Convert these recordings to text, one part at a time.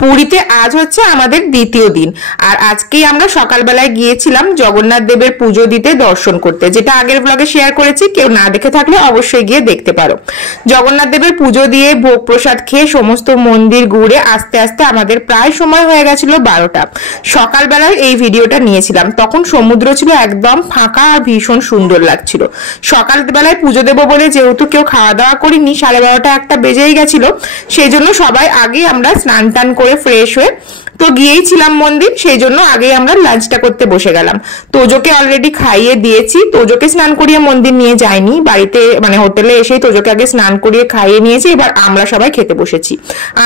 পুরীতে আজ হচ্ছে আমাদের দ্বিতীয় দিন। আর আজকেই আমরা সকালবেলায় গিয়েছিলাম জগন্নাথ দেবের পুজো দিতে, দর্শন করতে, যেটা আগের ব্লগে শেয়ার করেছি। কেউ না দেখে থাকলে অবশ্যই গিয়ে দেখতে পারো। জগন্নাথ দেবের পুজো দিয়ে ভোগ প্রসাদ খেয়ে সমস্ত মন্দির ঘুরে আস্তে আস্তে আমাদের প্রায় সময় হয়ে গেছিল 12টা। সকালবেলায় এই ভিডিওটা নিয়েছিলাম, তখন সমুদ্র ছিল একদম ফাঁকা আর ভীষণ সুন্দর লাগছিল। সকালবেলায় পুজো দেবো বলে যেহেতু কেউ খাওয়া দাওয়া করিনি, 12:30 একটা বেজেই গেছিল, সেই জন্য সবাই আগেই আমরা স্নান টান করে ফ্রেশ হয়ে তো গিয়েছিলাম মন্দির। সেই জন্য আগে আমরা লাঞ্চটা করতে বসে গেলাম। তোজোকে অলরেডি খাইয়ে দিয়েছি। তোজোকে স্নান করিয়ে মন্দির নিয়ে যাইনি, বাড়িতে মানে হোটেলে এসেই তোজোকে আগে স্নান করিয়ে খাইয়ে নিয়েছি। এবার আমরা সবাই খেতে বসেছি।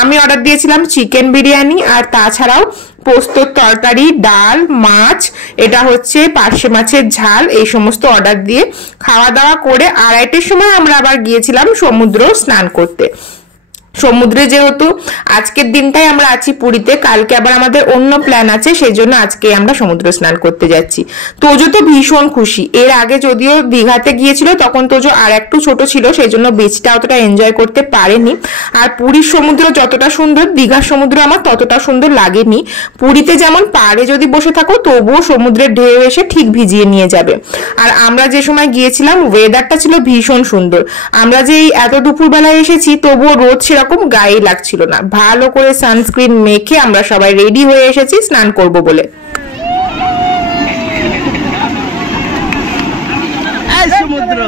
আমি অর্ডার দিয়েছিলাম চিকেন বিরিয়ানি, আর তাছাড়াও পোস্তর তরকারি, ডাল, মাছ, এটা হচ্ছে পার্শে মাছের ঝাল, এই সমস্ত অর্ডার দিয়ে খাওয়া দাওয়া করে 2:30টার সময় আমরা আবার গিয়েছিলাম সমুদ্র স্নান করতে। সমুদ্রে যেহেতু আজকের দিনটাই আমরা আছি পুরীতে, কালকে আবার আমাদের অন্য প্ল্যান আছে, সেই জন্য আজকে আমরা সমুদ্র স্নান করতে যাচ্ছি। তোজো তো ভীষণ খুশি। এর আগে যদিও দীঘাতে গিয়েছিল, তখন তোজো আর একটু ছোট ছিল, সেই জন্য বিচটা অতটা এনজয় করতে পারেনি। আর পুরীর সমুদ্র যতটা সুন্দর, দীঘার সমুদ্র আমার ততটা সুন্দর লাগেনি। পুরীতে যেমন পাড়ে যদি বসে থাকো, তবুও সমুদ্রের ঢেউ এসে ঠিক ভিজিয়ে নিয়ে যাবে। আর আমরা যে সময় গিয়েছিলাম ওয়েদারটা ছিল ভীষণ সুন্দর। আমরা যে এত দুপুরবেলায় এসেছি, তবুও রোদ সেরকম গায়ে লাগছিল না। ভালো করে সানস্ক্রিন মেখে আমরা সবাই রেডি হয়ে এসেছি স্নান করব বলে। সমুদ্র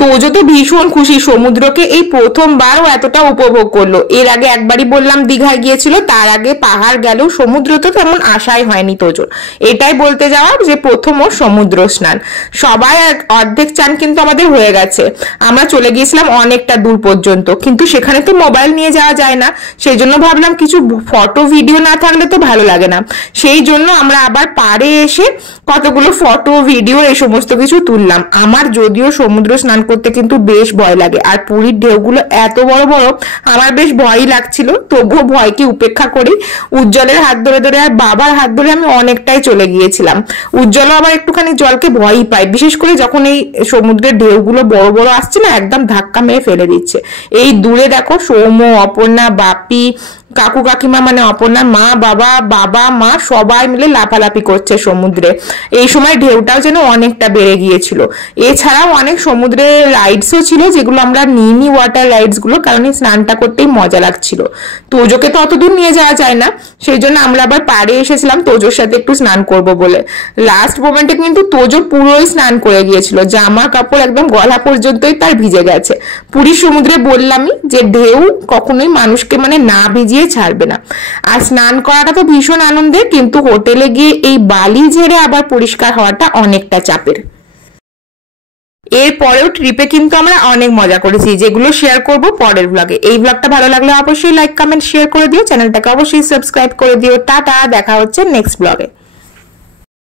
তোজো তো ভীষণ খুশি। সমুদ্রকে এই প্রথমবার ও এতটা উপভোগ করলো। এর আগে একবারই বললাম দীঘায় গিয়েছিল, তার আগে পাহাড় গেল, সমুদ্র তো তেমন আশাই হয়নি তোজোর। এটাই বলতে যাওয়ার যে প্রথম ও সমুদ্র স্নান। সবাই অর্ধেক চান কিন্তু আমাদের হয়ে গেছে। আমরা চলে গিয়েছিলাম অনেকটা দূর পর্যন্ত, কিন্তু সেখানে তো মোবাইল নিয়ে যাওয়া যায় না, সেই জন্য ভাবলাম কিছু ফটো ভিডিও না থাকলে তো ভালো লাগে না। সেই জন্য আমরা আবার পাড়ে এসে কতগুলো ফটো ভিডিও এই সমস্ত কিছু তুললাম। আমার যদিও সমুদ্র স্নান করতে কিন্তু বেশ ভয় লাগে, আর পুরীর ঢেউগুলো এত বড় বড়, আমার বেশ ভয়ই লাগছিল। তবুও ভয়কে উপেক্ষা করি উজ্জ্বলের হাত ধরে ধরে আর বাবার হাত ধরে আমি অনেকটাই চলে গিয়েছিলাম। উজ্জ্বলও আবার একটুখানি জলকে ভয়ই পায়, বিশেষ করে যখন এই সমুদ্রের ঢেউগুলো বড় বড় আসছে না, একদম ধাক্কা মেরে ফেলে দিচ্ছে। এই দূরে দেখো সৌম্য, অপর্ণা, বাপি, কাকু কাকিমা মানে অপর্ণার মা, বাবা মা সবাই মিলে লাফালাফি করছে সমুদ্রে। এই সময় ঢেউটাও যেন অনেকটা বেড়ে গিয়েছিল। এছাড়াও অনেক সমুদ্রে রাইডসও ছিল, যেগুলো আমরা নিইনি, ওয়াটার রাইডস গুলো, কারণ এই স্নানটা করতেই মজা লাগছিল। তোজোকে তো অতদূর নিয়ে যাওয়া যায় না, সেই জন্য আমরা আবার পাড়ে এসেছিলাম তোজোর সাথে একটু স্নান করব বলে। লাস্ট মোমেন্টে কিন্তু তোজো পুরোই স্নান করে গিয়েছিল, জামা কাপড় একদম গলা পর্যন্তই তার ভিজে গেছে। পুরীর সমুদ্রে বললামই যে ঢেউ কখনোই মানুষকে মানে না ভিজিয়ে ছাড়বে না। আর স্নান করাটা তো ভীষণ আনন্দের, কিন্তু হোটেলে গিয়ে এই বালি ঝেড়ে আবার পরিষ্কার হওয়াটা অনেকটা চাপের। এরপরেও ট্রিপে কিন্তু আমরা অনেক মজা করেছি, যেগুলো শেয়ার করব পরের ব্লগে। এই ব্লগটা ভালো লাগলে অবশ্যই লাইক, কমেন্ট, শেয়ার করে দিও। চ্যানেলটাকে অবশ্যই সাবস্ক্রাইব করে দিও। টাটা, দেখা হচ্ছে নেক্সট ব্লগে।